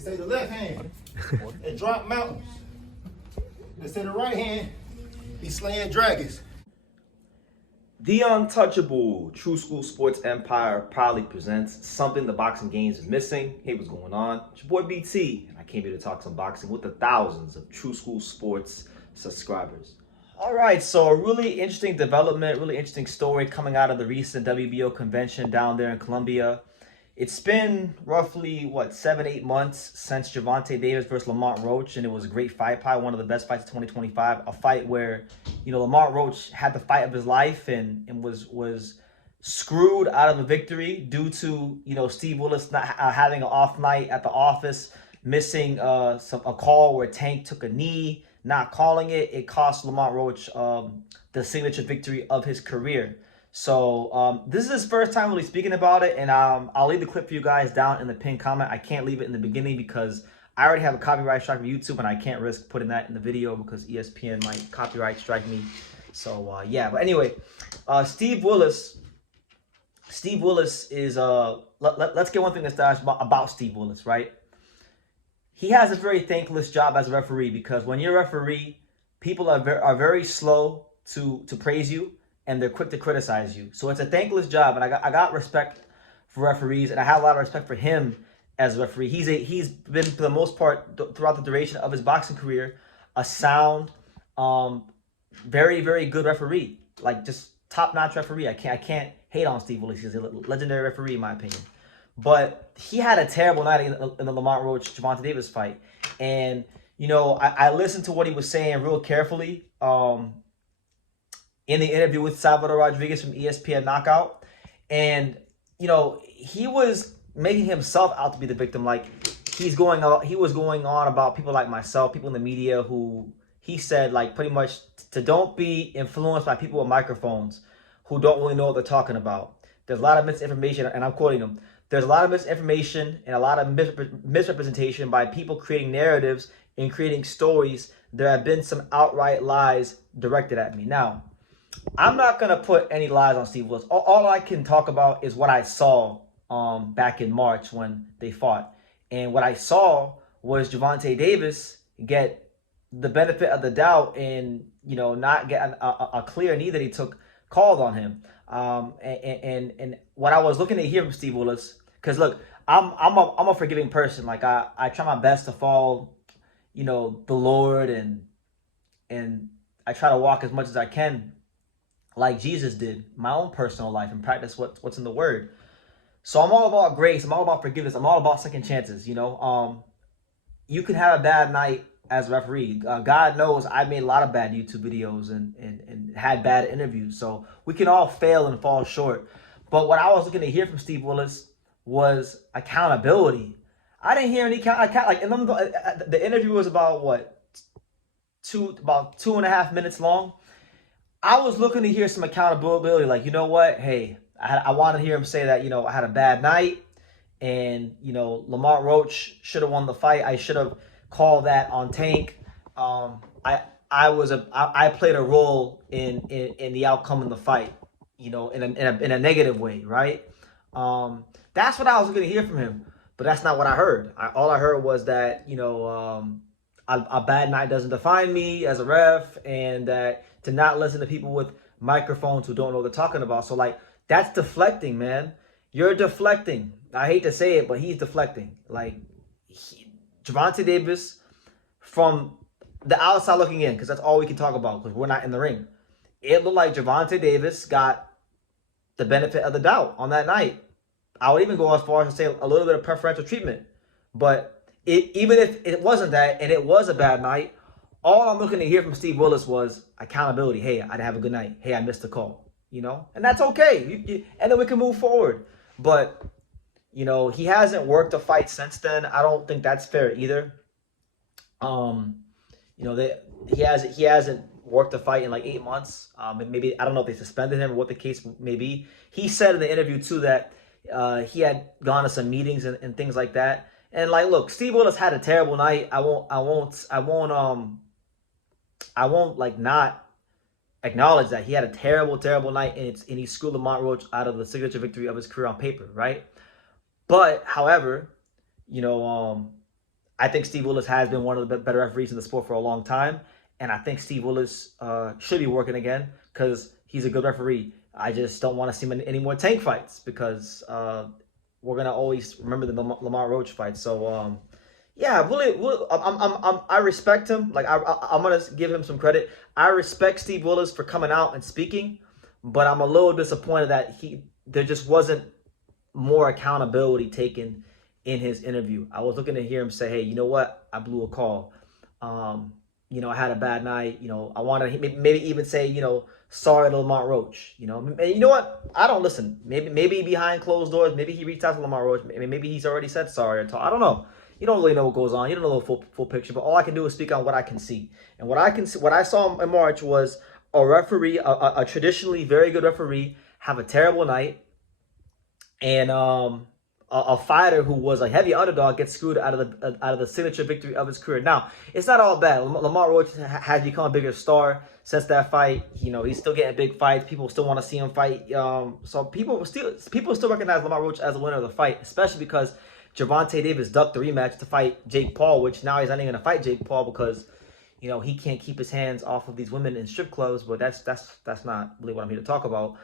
They say the left hand, it drop mountains. They say the right hand, be slaying dragons. The Untouchable True School Sports Empire proudly presents something the boxing games is missing. Hey, what's going on? It's your boy BT, and I came here to talk some boxing with the thousands of True School Sports subscribers. All right, so a really interesting development, really interesting story coming out of the recent WBO convention down there in Colombia. It's been roughly, 7-8 months since Gervonta Davis versus Lamont Roach, and it was a great fight, probably one of the best fights of 2025. A fight where, Lamont Roach had the fight of his life and was screwed out of a victory due to, Steve Willis not having an off night at the office, missing a call where Tank took a knee, not calling it. It cost Lamont Roach the signature victory of his career. So this is his first time really speaking about it, and I'll leave the clip for you guys down in the pinned comment. I can't leave it in the beginning because I already have a copyright strike from YouTube, and I can't risk putting that in the video because ESPN might copyright strike me. So yeah, but anyway, Steve Willis is let's get one thing established about Steve Willis, right? He has a very thankless job as a referee because when you're a referee, people are very slow to praise you, and they're quick to criticize you. So it's a thankless job, and I got respect for referees, and I have a lot of respect for him as a referee. He's been, for the most part, throughout the duration of his boxing career, a sound, very, very good referee. Like, just top-notch referee. I can't hate on Steve Willis. He's a legendary referee, in my opinion. But he had a terrible night in the Lamont Roach Gervonta Davis fight. And, I listened to what he was saying real carefully. In the interview with Salvador Rodriguez from ESPN Knockout. And, he was making himself out to be the victim. Like, he was going on about people like myself, people in the media who he said, like, pretty much to don't be influenced by people with microphones who don't really know what they're talking about. There's a lot of misinformation, and I'm quoting him. There's a lot of misinformation and a lot of misrepresentation by people creating narratives and creating stories. There have been some outright lies directed at me. Now, I'm not going to put any lies on Steve Willis. All I can talk about is what I saw back in March when they fought. And what I saw was Gervonta Davis get the benefit of the doubt and, not get a clear knee that he took called on him. And what I was looking to hear from Steve Willis, because look, I'm a forgiving person. Like I try my best to follow, the Lord, and I try to walk as much as I can like Jesus did, my own personal life, and practice what's in the Word. So I'm all about grace. I'm all about forgiveness. I'm all about second chances. You can have a bad night as a referee. God knows I made a lot of bad YouTube videos and had bad interviews. So we can all fail and fall short. But what I was looking to hear from Steve Willis was accountability. I didn't hear any like the interview was about 2.5 minutes long. I was looking to hear some accountability, like, you know what? Hey, I wanted to hear him say that, I had a bad night, and, Lamont Roach should have won the fight. I should have called that on Tank. I played a role in the outcome of the fight, in a negative way, right? That's what I was looking to hear from him, but that's not what I heard. All I heard was that, a bad night doesn't define me as a ref, and that to not listen to people with microphones who don't know what they're talking about. So, like, that's deflecting, man. You're deflecting. I hate to say it, but he's deflecting. Like, Gervonta Davis, from the outside looking in, because that's all we can talk about because we're not in the ring, it looked like Gervonta Davis got the benefit of the doubt on that night. I would even go as far as to say a little bit of preferential treatment. But even if it wasn't that, and it was a bad night, all I'm looking to hear from Steve Willis was accountability. Hey, I didn't have a good night. Hey, I missed the call. And that's okay. And then we can move forward. But, he hasn't worked a fight since then. I don't think that's fair either. He hasn't worked a fight in like 8 months. Maybe, I don't know if they suspended him or what the case may be. He said in the interview too that he had gone to some meetings and things like that. And like, look, Steve Willis had a terrible night. I won't like not acknowledge that he had a terrible, terrible night, and he screwed Lamont Roach out of the signature victory of his career on paper, right? But, however, I think Steve Willis has been one of the better referees in the sport for a long time. And I think Steve Willis should be working again because he's a good referee. I just don't want to see him in any more Tank fights because we're going to always remember the Lamont Roach fight. So, yeah, I respect him. Like, I'm going to give him some credit. I respect Steve Willis for coming out and speaking, but I'm a little disappointed that there just wasn't more accountability taken in his interview. I was looking to hear him say, hey, you know what? I blew a call. You know, I had a bad night. You know, I want to maybe even say, you know, sorry to Lamont Roach. You know, and you know what? I don't listen. Maybe behind closed doors, maybe he reached out to Lamont Roach. Maybe he's already said sorry or talk. I don't know. You don't really know what goes on. You don't know the full picture. But all I can do is speak on what I can see. And what I saw in March was a referee, a traditionally very good referee, have a terrible night, and a fighter who was a heavy underdog gets screwed out of the signature victory of his career. Now, it's not all bad. Lamont Roach has become a bigger star since that fight. You know, he's still getting big fights. People still want to see him fight. So people still recognize Lamont Roach as the winner of the fight, especially because Gervonta Davis ducked the rematch to fight Jake Paul, which now he's not even going to fight Jake Paul because, you know, he can't keep his hands off of these women in strip clubs. But that's not really what I'm here to talk about.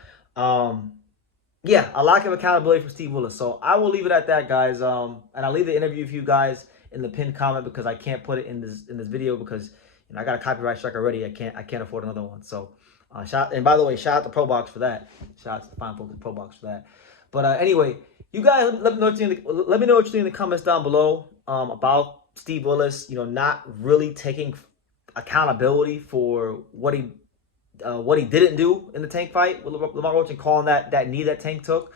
Yeah, a lack of accountability for Steve Willis. So I will leave it at that, guys. And I'll leave the interview for you guys in the pinned comment because I can't put it in this video because, you know, I got a copyright strike already. I can't afford another one. So and by the way, shout out to Pro Box for that. Shout out to the fine folks at Pro Box for that. But anyway, you guys let me know what you think. Let me know what you think in the comments down below about Steve Willis. You know, not really taking accountability for what he didn't do in the Tank fight with Lamont Roach and calling that knee that Tank took.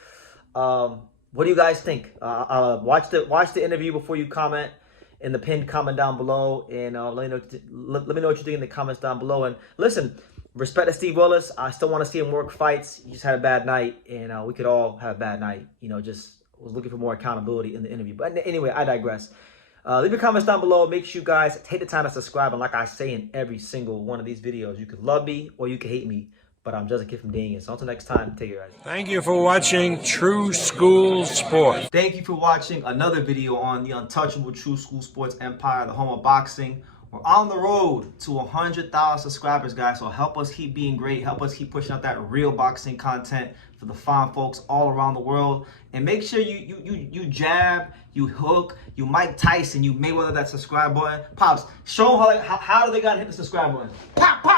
What do you guys think? Watch the interview before you comment in the pinned comment down below, and let me know what you think in the comments down below. And listen, respect to Steve Willis. I still want to see him work fights. He just had a bad night, and we could all have a bad night. You know, just was looking for more accountability in the interview. But anyway, I digress. Leave your comments down below. Make sure you guys take the time to subscribe. And like I say in every single one of these videos, you could love me or you could hate me, but I'm just a kid from Daniel. So until next time, take care, guys. Thank you for watching True School Sports. Thank you for watching another video on the untouchable True School Sports Empire, the home of boxing. We're on the road to 100,000 subscribers, guys. So help us keep being great. Help us keep pushing out that real boxing content for the fine folks all around the world. And make sure you jab, you hook, you Mike Tyson, you Mayweather that subscribe button. Pops, show them how do they gotta hit the subscribe button. Pop, pop.